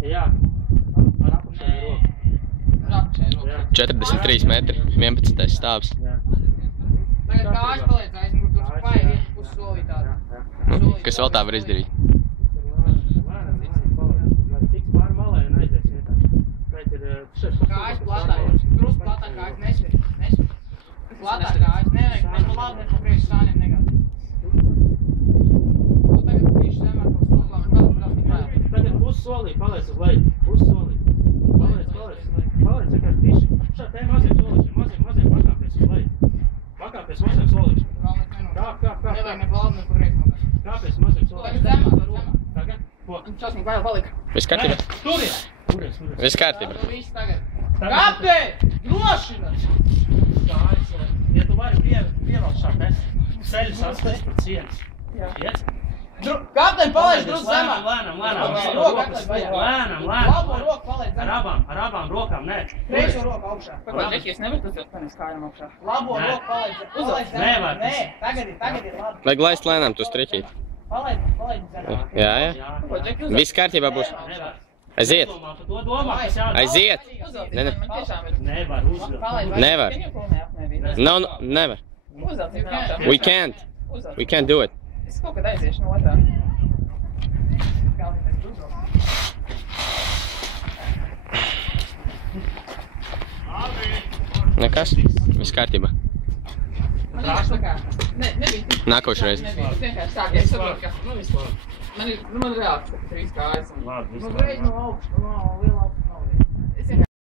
Jā, ar apakšēju roku. Ar apakšēju roku. 43 metri, 11. stāvs. Tagad kājas paliec aizmur, tur paēj iet pussolī tādu. Kas vēl tā var izdarīt? Tiks pāri malē un aizies vienkārši. Šeit ir Kājas platā, krust platā kājas nesver. Platā kājas, nevajag, ne pa labi, ne pa priekšu sāniem negādi. Tu tagad bišķi zemāk pa stulbām, un vēl tik vēl. Tagad pussolī paliec uz leju. Pussolī. Paliec. Vienkārši bišķi. Šā te maziem solīšiem, maziem pakāpies uz leju. Pakāpies maziem solīšiem. Kāp. Nevajag ne pa labi, ne pa priekšu negādi. Kāpies maziem solīšiem. Tagad zemāk. Tagad? Ko? Časnīgi vēl palika. Viss kārtībā? Turies. Viss kārtībā. Viss tagad. Kāpēc? Drošināt! Ja tu vari pievelkt šā te ceļu saspēc par cienas. Iet? Kapteņ, palaid drusku zemāk! Lēnām. Lēnām. Labo roku palaid zemāk! Ar abām rokām, nē. Priekšo roku augšā. Pagad, Džeki, es nevaru tas jau tenis kājām augšā. Labo roku palaid zemāk! Nevar. Nē, tagad ir labi. Vajag laist lēnām tu striķīt. Palaid zemāk. Jā. Pagad, Džeki, Viss kārtībā būs. Nevar. Aiziet. To domā, kas jādara. Aiziet. uzvelc, Ne. man tiešām ir. Nevar uzvilkt. Palaid Nevar. Viņu kulmē apmēbīt. Never. Uzvelc, ir augšā. We can't. Uzvelc. We can't do it. Es kaut kad aiziešu no otrā. Galvenais ir uzvelc. Nekas. Viss kārtībā. Man vienkārši tā kā, nebija. Nākošreiz. Nebija, vienkārši tā, ka es saprotu, ka, man ir reāli 3 kājas. Labi, viss Nu, reiz no augšu, no